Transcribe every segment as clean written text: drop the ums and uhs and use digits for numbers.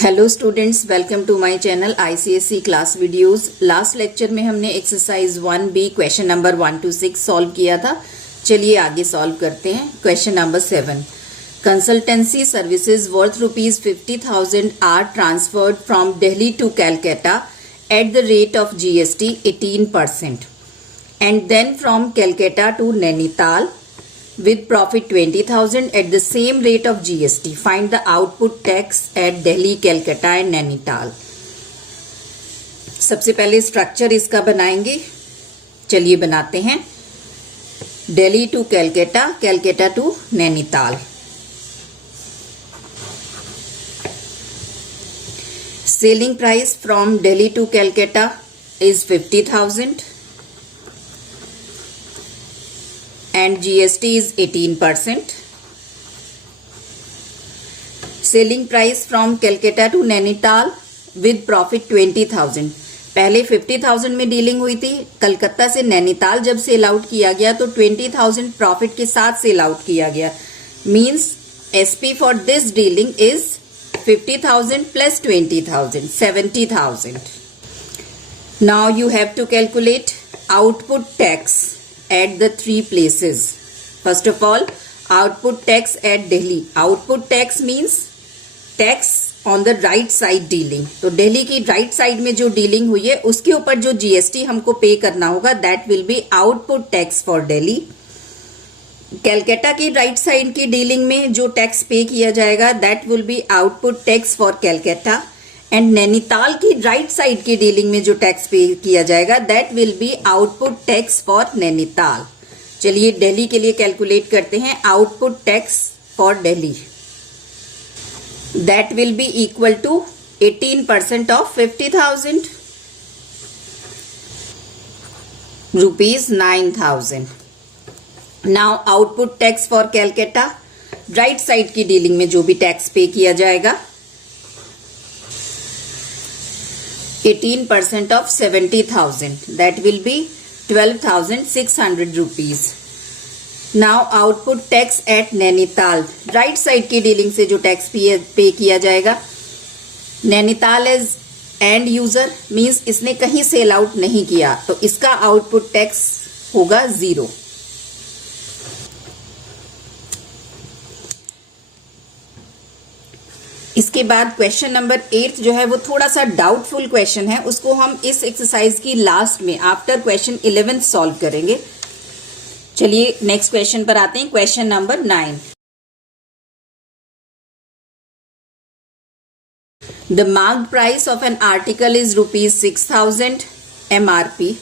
Hello students, welcome to my channel ICSE class videos. Last lecture में हमने exercise 1B question number 1 to 6 solve किया था। चलिए आगे सॉल्व करते हैं। Question number 7, consultancy services worth ₹50,000 are transferred from Delhi to Calcutta at the rate of GST 18% and then from Calcutta to Nainital with profit 20,000 at the same rate of GST. Find the output tax at Delhi, Calcutta and Nainital. सबसे पहले structure इसका बनाएंगे। चलिए बनाते हैं। Delhi to Calcutta, Calcutta to Nainital. Selling price from Delhi to Calcutta is 50,000 and GST is 18%. Selling price from Calcutta to Nainital with profit 20,000. पहले 50,000 में dealing हुई थी। कलकत्ता से नैनीताल जब सेल आउट किया गया तो 20,000 प्रॉफिट के साथ सेल आउट किया गया। Means SP for this dealing is 50,000 plus 20,000, 70,000. Now you have to calculate output tax at the three places. First of all, output tax at Delhi. Output tax means tax on the right side dealing. तो दिल्ली की right side में जो dealing हुई है उसके ऊपर जो GST हमको पे करना होगा, that will be output tax for Delhi. Calcutta की राइट साइड की डीलिंग में जो टैक्स पे किया जाएगा that will be output tax for Calcutta. And Nainital की राइट साइड की डीलिंग में जो टैक्स पे किया जाएगा that will be output tax for Nainital. चलिए दिल्ली के लिए कैलकुलेट करते हैं। Output tax for Delhi that will be equal to 18% of 50,000 rupees 9,000। Now output tax for Calcutta, right side की डीलिंग में जो भी टैक्स पे किया जाएगा 18% of 70,000, that will be 12,600 rupees. Now output tax at Nainital, right side की dealing से जो tax pay किया जाएगा। Nainital as end user means इसने कहीं सेल आउट नहीं किया तो इसका आउटपुट टैक्स होगा 0। इसके बाद क्वेश्चन नंबर 8 जो है वो थोड़ा सा डाउटफुल क्वेश्चन है, उसको हम इस एक्सरसाइज की लास्ट में आफ्टर क्वेश्चन 11 सॉल्व करेंगे। चलिए नेक्स्ट क्वेश्चन पर आते हैं। Question number 9, the marked price of an article is ₹6,000 MRP.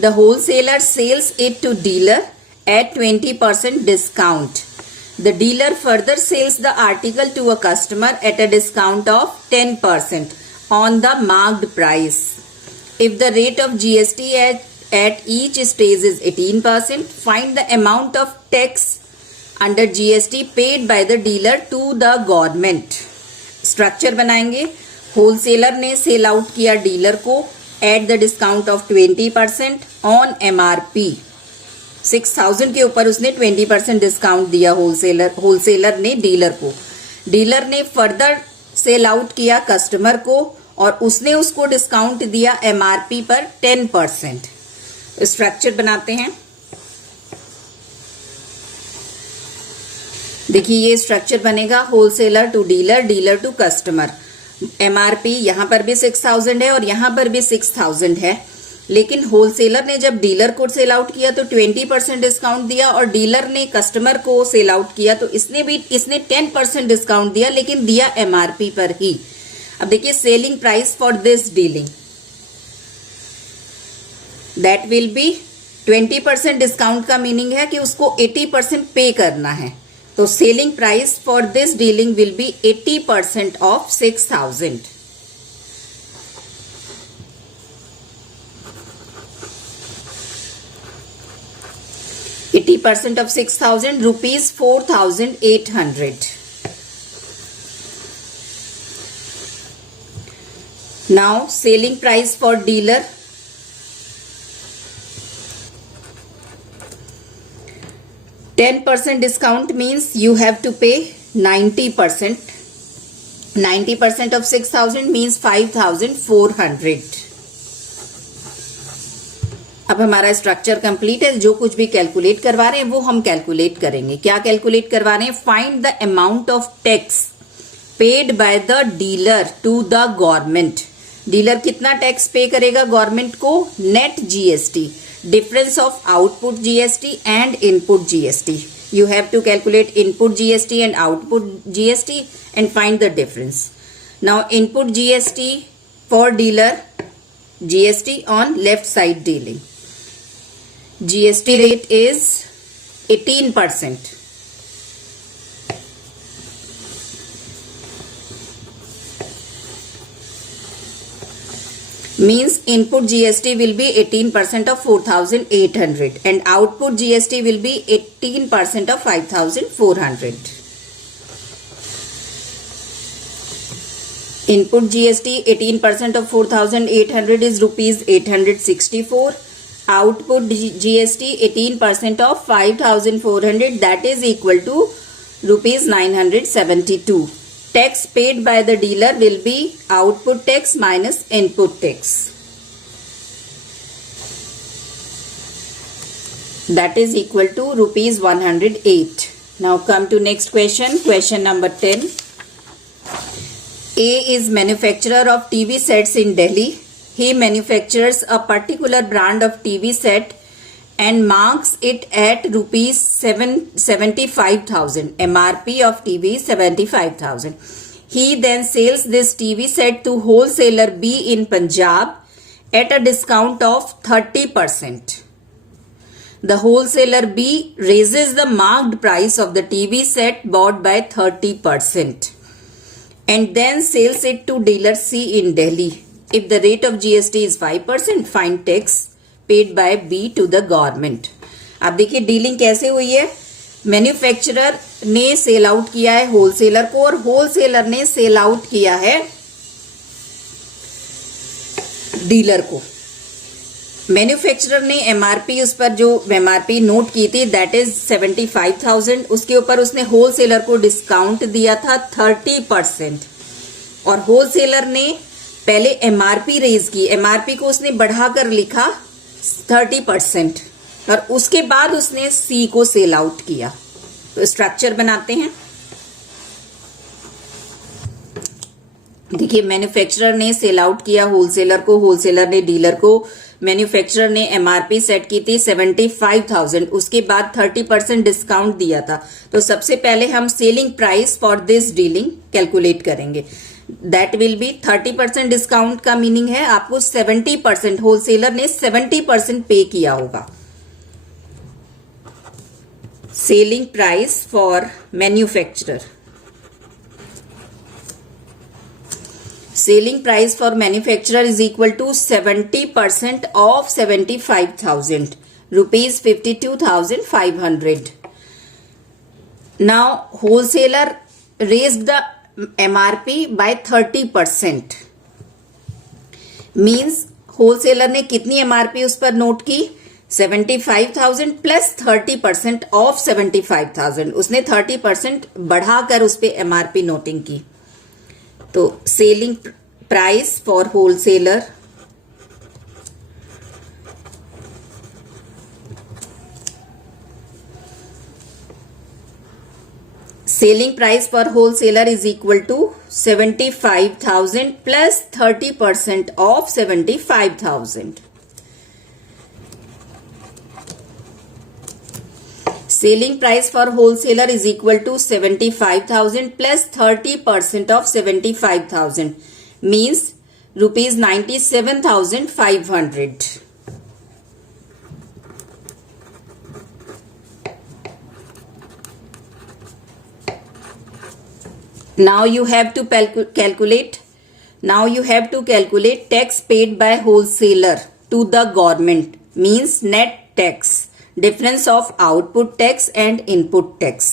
The wholesaler sells it to dealer at 20% discount. The dealer further sells the article to a customer at a discount of 10% on the marked price. If the rate of GST at each stage is 18%, find the amount of tax under GST paid by the dealer to the government. Structure बनाएंगे। Wholesaler ने cell out किया dealer को at the discount of 20% on MRP. 6,000 के ऊपर उसने 20% discount दिया wholesaler ने dealer को। डीलर ने फर्दर सेल आउट किया कस्टमर को और उसने उसको डिस्काउंट दिया MRP पर 10%। स्ट्रक्चर बनाते हैं। देखिए ये स्ट्रक्चर बनेगा wholesaler to dealer, dealer to customer. MRP यहां पर भी 6,000 है और यहां पर भी 6,000 है, लेकिन होलसेलर ने जब डीलर को सेल आउट किया तो 20% डिस्काउंट दिया और डीलर ने कस्टमर को सेल आउट किया तो इसने 10% डिस्काउंट दिया, लेकिन दिया MRP पर ही। अब देखिए selling price for this dealing that will B 20% discount का मीनिंग है कि उसको 80% पे करना है। तो selling price for this dealing will be 80% of 6,000। 80% of 6,000 rupees 4,800. Now selling price for dealer 10% discount means you have to pay 90%. 90% of 6,000 means 5,400. अब हमारा स्ट्रक्चर कंप्लीट है. जो कुछ भी कैलकुलेट करवा रहे हैं वो हम कैलकुलेट करेंगे. क्या कैलकुलेट करवा रहे हैं? Find the amount of tax paid by the dealer to the government. Dealer कितना टैक्स पे करेगा गवर्नमेंट को? Net GST, difference of output GST and input GST. You have to calculate input GST and output GST and find the difference. Now input GST for dealer, GST on left side dealing. GST rate is 18%. Means input GST will be 18% of 4,800 and output GST will be 18% of 5,400. Input GST 18% of 4,800 is rupees 864. Output GST 18% of 5,400, that is equal to rupees 972. Tax paid by the dealer will be output tax minus input tax. That is equal to rupees 108. Now come to next question. Question number 10. A is manufacturer of TV sets in Delhi. He manufactures a particular brand of TV set and marks it at rupees 75,000. MRP of TV 75,000. He then sells this TV set to wholesaler B in Punjab at a discount of 30%. The wholesaler B raises the marked price of the TV set bought by 30% and then sells it to dealer C in Delhi. If the rate of GST is 5%, find tax paid by B to the government. अब देखिए dealing कैसे हुई है. Manufacturer ने cell out किया है wholesaler को और होलसेलर ने सेल आउट किया है डीलर को. मैन्युफैक्चरर ने एमआरपी, उस पर जो एमआरपी नोट की थी दैट इज 75,000. उसके ऊपर उसने होलसेलर को डिस्काउंट दिया था 30% और होलसेलर ने पहले एमआरपी रेज की. एमआरपी को उसने बढ़ाकर लिखा 30% और उसके बाद उसने सी को सेल आउट किया. तो स्ट्रक्चर बनाते हैं. देखिए मैन्युफैक्चरर ने सेल आउट किया होलसेलर को, होलसेलर ने डीलर को. मैन्युफैक्चरर ने एमआरपी सेट की थी 75,000, उसके बाद 30% डिस्काउंट दिया था. तो सबसे पहले हम selling price for this dealing calculate करेंगे. दैट विल बी 30% डिस्काउंट का मीनिंग है आपको 70%, होलसेलर ने 70% पे किया होगा. Selling price for manufacturer. Selling price for manufacturer is equal to 70% of 75,000, rupees 52,500. Now wholesaler raised the MRP by 30%. मीन्स wholesaler ने कितनी MRP उस पर नोट की? 75,000 प्लस 30% ऑफ 75,000. उसने 30% बढ़ाकर उस पर MRP नोटिंग की. तो selling price for wholesaler selling price for wholesaler is equal to 75,000 plus 30% of 75,000. Selling price for wholesaler is equal to 75,000 plus 30% of 75,000 means rupees 97,500. Now you have to calculate. Now you have to calculate tax paid by wholesaler to the government means net tax, difference of output tax and input tax.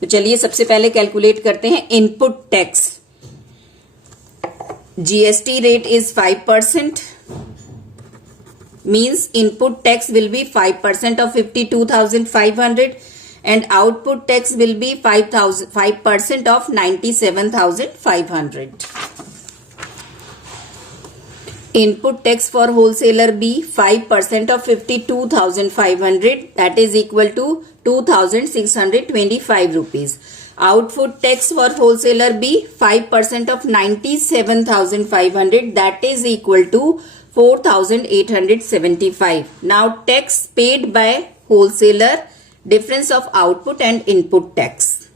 तो चलिए सबसे पहले calculate करते हैं input tax. GST rate is 5% means input tax will be 5% of 52,500 and output tax will be 5% of 97,500. Input tax for wholesaler B 5% of 52,500, that is equal to 2,625 rupees. Output tax for wholesaler B 5% of 97,500, that is equal to 4,875. Now tax paid by wholesaler, difference of output and input tax.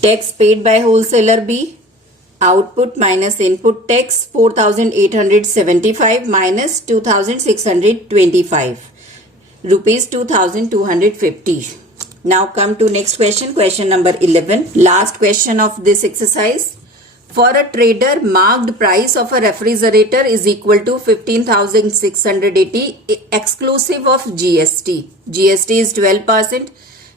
Tax paid by wholesaler B, output minus input tax, 4,875 minus 2,625, rupees 2,250. Now come to next question, question number 11, last question of this exercise. For a trader, marked price of a refrigerator is equal to 15,680 exclusive of GST. GST is 12%.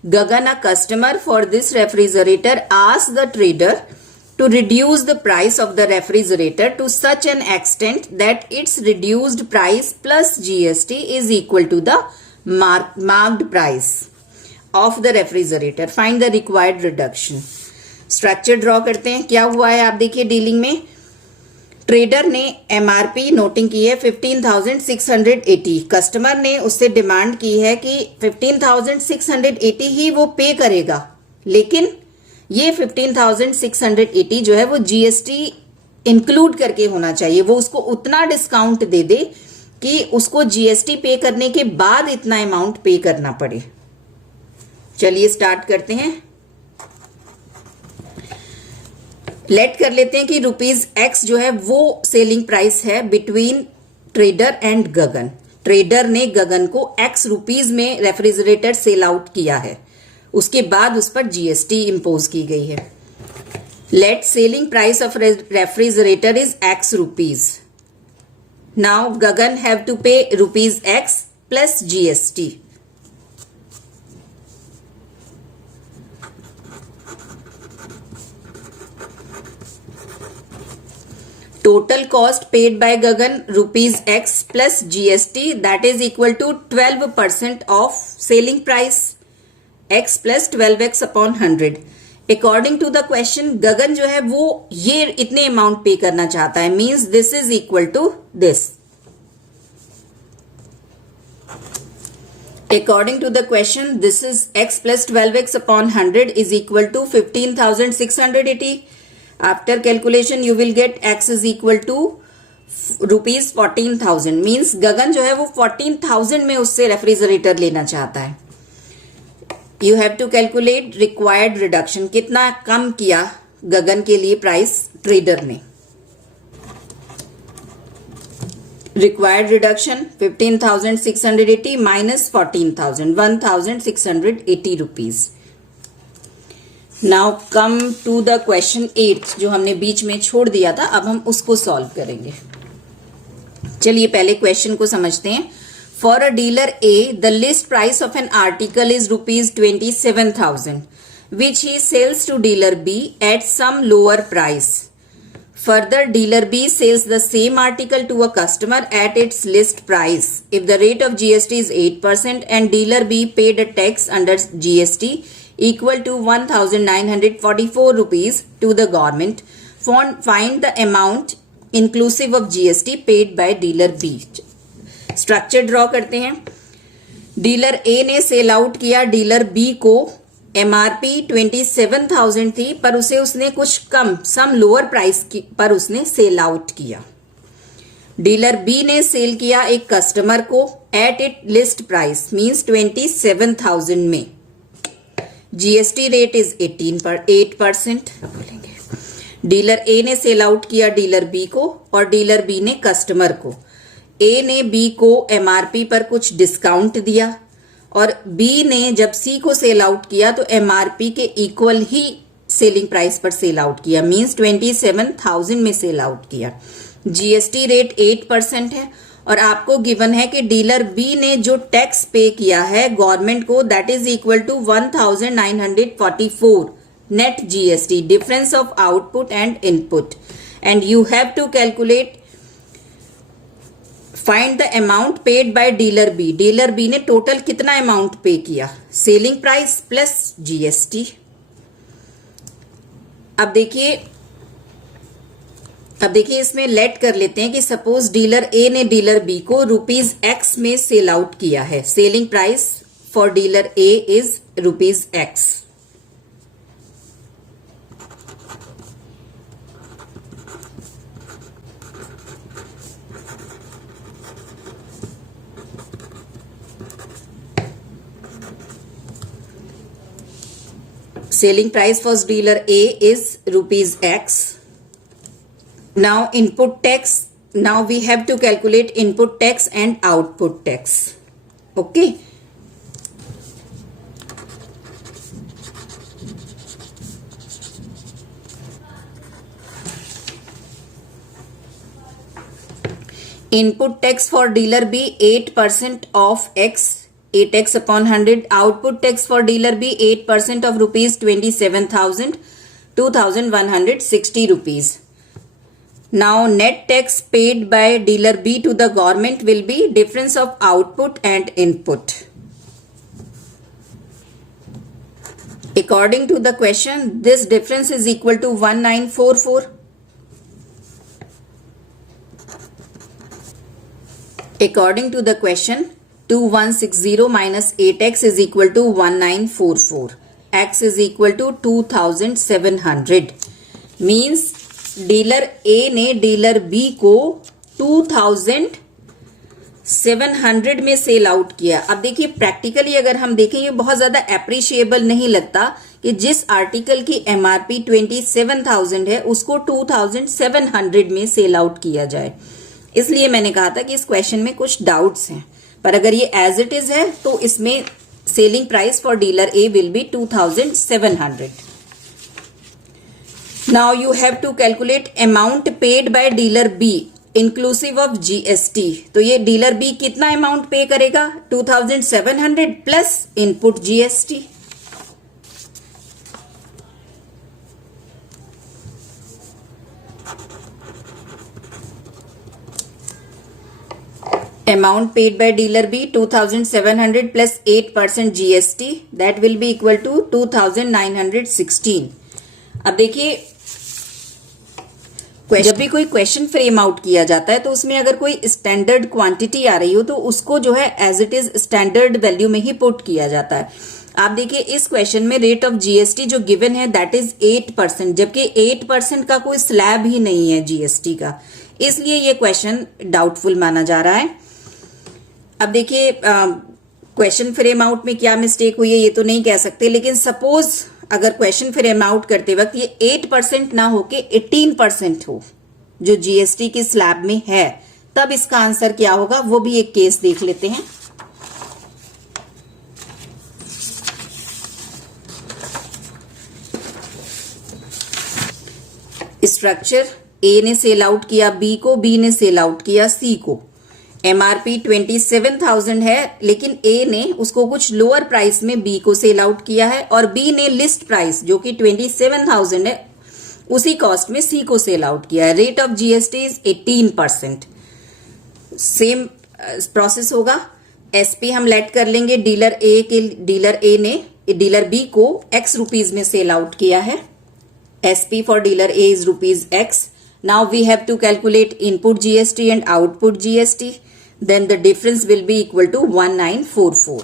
Gagan, a customer for this refrigerator, asked the trader to reduce the price of the refrigerator to such an extent that its reduced price plus GST is equal to the marked price of the refrigerator. Find the required reduction. Structure draw करते हैं. क्या हुआ है आप देखिए, dealing में trader ने MRP noting की है 15,680. कस्टमर ने उससे डिमांड की है कि 15,680 ही वो पे करेगा, लेकिन ये 15,680 जो है वो जीएसटी इंक्लूड करके होना चाहिए. वो उसको उतना डिस्काउंट दे दे कि उसको जीएसटी पे करने के बाद इतना अमाउंट पे करना पड़े. चलिए स्टार्ट करते हैं. लेट कर लेते हैं कि ₹X जो है वो सेलिंग प्राइस है between trader and Gagan. Trader ने गगन को X रुपीज में रेफ्रिजरेटर सेल आउट किया है, उसके बाद उस पर जीएसटी इंपोज की गई है. Let selling price of refrigerator is X rupees. Now Gagan have to pay ₹X plus GST. Total cost paid by Gagan ₹X plus GST, that is equal to 12% of selling price. X plus 12x upon 100. According to the question, गगन जो है वो ये इतने amount पे करना चाहता है, means this is equal to this. According to the question, this is x plus 12x upon 100 is equal to 15,680. After calculation, you will get x is equal to ₹14,000. Means गगन जो है वो 14,000 में उससे रेफ्रिजरेटर लेना चाहता है. You have to calculate required reduction. कितना कम किया गगन के लिए प्राइस ट्रेडर ने. Required reduction 15,680 minus 14,000, 1,680 rupees. Now come to the question 8 जो हमने बीच में छोड़ दिया था. अब हम उसको सॉल्व करेंगे. चलिए पहले क्वेश्चन को समझते हैं. For a dealer A the list price of an article is ₹27,000 which he sells to dealer B at some lower price. Further, dealer B sells the same article to a customer at its list price. If the rate of GST is 8% and dealer B paid a tax under GST equal to 1,944 rupees to the government, find the amount inclusive of GST paid by dealer B. Structure draw करते हैं. Dealer A ने cell out किया dealer B को. MRP 27,000 थी, पर उसने कुछ कम some lower price पर उसने सेल आउट किया. डीलर बी ने सेल किया एक कस्टमर को at it list price means 27,000 में. GST rate is 8%. बोलेंगे डीलर ए ने सेल आउट किया डीलर बी को और डीलर बी ने कस्टमर को. ए ने बी को एमआरपी पर कुछ डिस्काउंट दिया और बी ने जब सी को सेल आउट किया तो एमआरपी के इक्वल ही सेलिंग प्राइस पर सेल आउट किया, मींस 27,000 में सेल आउट किया. जीएसटी रेट 8% है और आपको गिवन है कि डीलर बी ने जो टैक्स पे किया है गवर्नमेंट को that is equal to 1,944 net GST, difference of output and input. And you have to calculate find the amount paid by dealer B. Dealer B ने total कितना amount pay किया? Selling price plus GST. अब देखिए इसमें late कर लेते हैं कि सपोज डीलर ए ने डीलर बी को रुपीज एक्स में सेल आउट किया है। Selling price for dealer A is rupees x. Selling price for dealer A is rupees X. Now input tax. Now we have to calculate input tax and output tax. Okay. Input tax for dealer B 8% of X. 8x upon 100. Output tax for dealer B 8% of rupees 27,000, 2,160 rupees. Now net tax paid by dealer B to the government will be difference of output and input. According to the question, this difference is equal to 1944. According to the question, 2160 minus 8x is equal to 1944. X is equal to 2700. Means dealer A ने dealer B को 2700 में sell out किया। अब देखिए practically अगर हम देखें ये बहुत ज्यादा एप्रिशिएबल नहीं लगता कि जिस आर्टिकल की एमआरपी 27,000 है उसको 2700 में सेल आउट किया जाए। इसलिए मैंने कहा था कि इस क्वेश्चन में कुछ डाउट्स हैं, पर अगर ये एज इट इज है तो इसमें selling price for dealer A will be 2700। Now you have to calculate amount paid by dealer B inclusive of GST. तो ये डीलर बी कितना अमाउंट पे करेगा? 2700 plus input GST. Amount paid by dealer B 2700 plus 8% GST, that will be equal to 2916। अब देखिए जब भी कोई question frame out किया जाता है तो उसमें अगर कोई स्टैंडर्ड क्वांटिटी आ रही हो तो उसको जो है as it is standard value में ही पुट किया जाता है। आप देखिए इस क्वेश्चन में रेट ऑफ जीएसटी जो गिवन है दैट इज 8%, जबकि 8% का कोई स्लैब ही नहीं है जीएसटी का, इसलिए ये क्वेश्चन डाउटफुल माना जा रहा है। अब देखिए क्वेश्चन फ्रेम आउट में क्या मिस्टेक हुई है ये तो नहीं कह सकते, लेकिन सपोज अगर क्वेश्चन फ्रेम आउट करते वक्त ये 8% ना होके 18% हो जो जीएसटी की स्लैब में है, तब इसका आंसर क्या होगा वो भी एक केस देख लेते हैं। स्ट्रक्चर, ए ने सेल आउट किया बी को, बी ने सेल आउट किया सी को। एमआरपी 27,000 है लेकिन ए ने उसको कुछ लोअर प्राइस में बी को सेल आउट किया है और बी ने लिस्ट प्राइस जो कि 27,000 है उसी कॉस्ट में सी को सेल आउट किया है। Rate of GST is 18%। Same process होगा। एसपी हम लेट कर लेंगे। डीलर ए ने डीलर बी को एक्स रुपीज में सेल आउट किया है। SP for dealer A is rupees X. Now we have to calculate input GST and output GST, then the difference will be equal to 1944.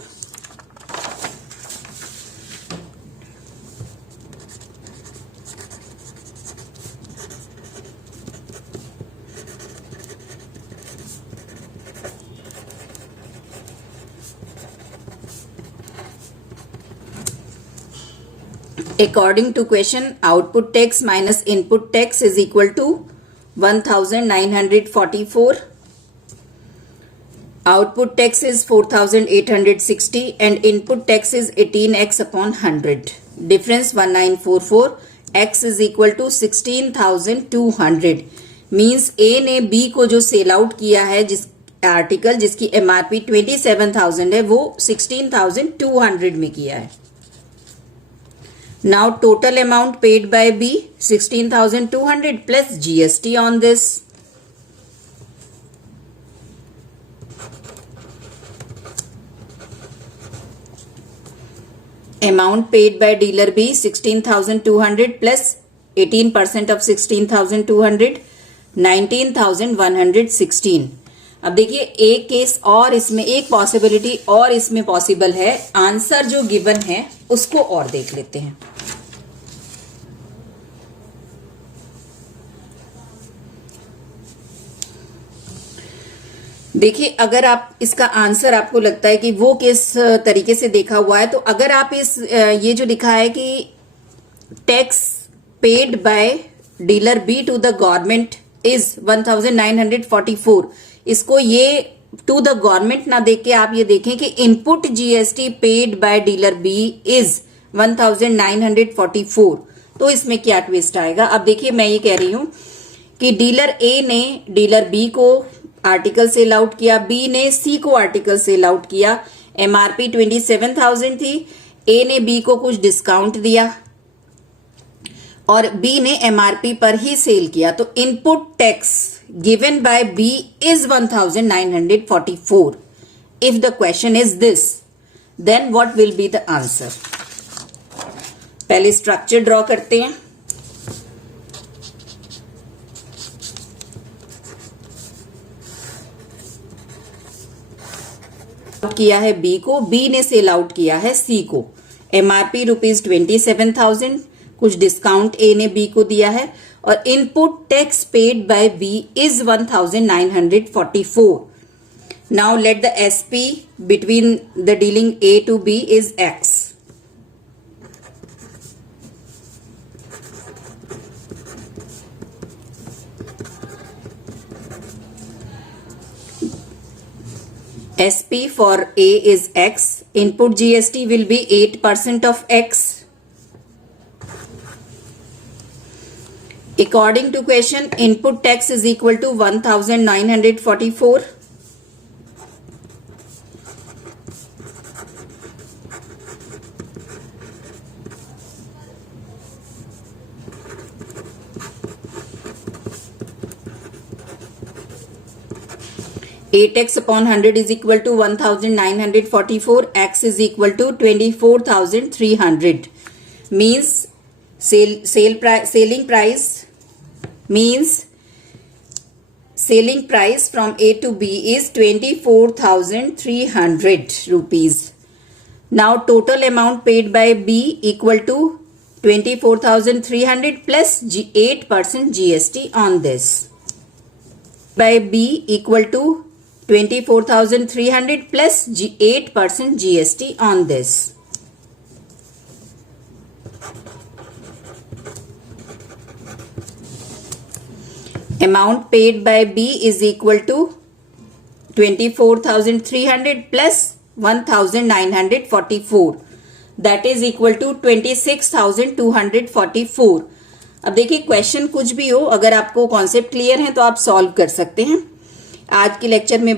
According to question, output tax minus input tax is equal to 1944. Output tax is 4,860 and input tax is 18x upon 100. Difference 1944. X is equal to 16,200. Means A ने B को जो cell out किया है जिस article जिसकी MRP 27,000 है वो 16,200 में किया है। Now total amount paid by B 16,200 plus GST on this. amount paid by dealer B 16,200 plus 18% of 16,200 19,116। अब देखिए एक केस और इसमें एक पॉसिबिलिटी और इसमें पॉसिबल है, आंसर जो गिवन है उसको और देख लेते हैं। देखिए अगर आप इसका आंसर आपको लगता है कि वो किस तरीके से देखा हुआ है, तो अगर आप इस ये जो लिखा है कि tax paid by dealer B to the government is 1944, इसको ये टू द गवर्नमेंट ना देख के आप ये देखें कि input GST paid by dealer B is 1944, तो इसमें क्या ट्विस्ट आएगा। अब देखिए मैं ये कह रही हूं कि डीलर ए ने डीलर बी को आर्टिकल सेल आउट किया, बी ने सी को आर्टिकल सेल आउट किया, एमआरपी 27,000 थी, ए ने बी को कुछ डिस्काउंट दिया और बी ने एमआरपी पर ही सेल किया, तो input tax given by B is 1944। If the question is this, then what will be the answer. पहले स्ट्रक्चर ड्रॉ करते हैं। किया है बी को, बी ने सेल आउट किया है सी को, एमआरपी ₹27,000, कुछ डिस्काउंट ए ने बी को दिया है और input tax paid by B is 1944। Now let the SP between the dealing A to B is X. SP for A is X. Input GST will be 8% of X. According to question, input tax is equal to 1944. A tax upon 100 is equal to 1944. X is equal to 24,300. Means selling price from A to B is 24,300 rupees. Now total amount paid by B equal to 24,300 plus 8% GST on this. By B equal to 24,300 plus 8% GST on this. Amount paid by B is equal to 24,300 plus 1,944. That is equal to 26,244. अब देखिए question कुछ भी हो, अगर आपको concept clear है तो आप सॉल्व कर सकते हैं। आज के लेक्चर में